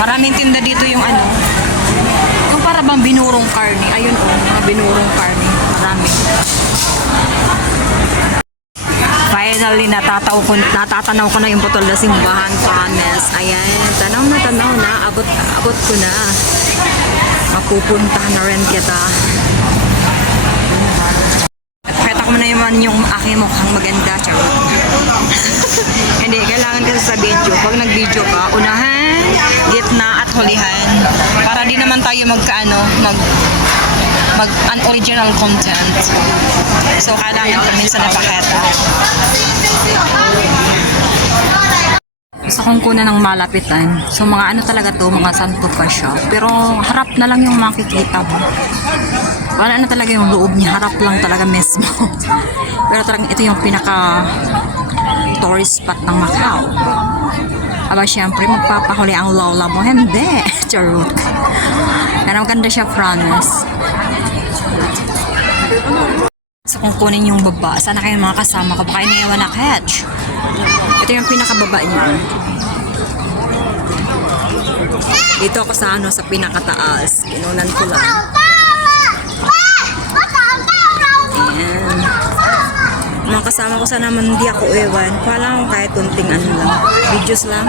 Maraming tinda dito yung ano. Yung para bang binurong karne. Ayun oh, mga binurong karne. Marami. Finally, natataw ko, natatanaw ko na yung botol na simbahan, promise. Ayan, tanaw na tanaw na, abot, abot ko na. Mapupunta na rin kita. Pakita ko na naman yung aking mukhang maganda, charot. Hindi, kailangan kasi sa video. Pag nag-video ka, unahan, gitna at hulihan. Para di naman tayo magkaano, mag mag unoriginal content. So, kailangan ko minsan napakita. Gusto kong kunan ng malapitan. So, mga ano talaga to, mga santo pa siya. Pero, harap na lang yung makikita mo. Wala na talaga yung loob niya. Harap lang talaga mismo. Pero talagang ito yung pinaka tourist spot ng Macau. Aba, syempre, magpapahuli ang lola mo. Hindi. Charot. Pero maganda siya, promise. So kung kunin yung baba, sana kayo mga kasama ko, baka iniiwan na catch. Ito yung pinakababa niya. Dito ako sa ano, sa pinakataas. Inunan ko lang. Ayan. Mga kasama ko sana naman hindi ako iwan. Kuha lang kahit kunting ano lang. Videos lang.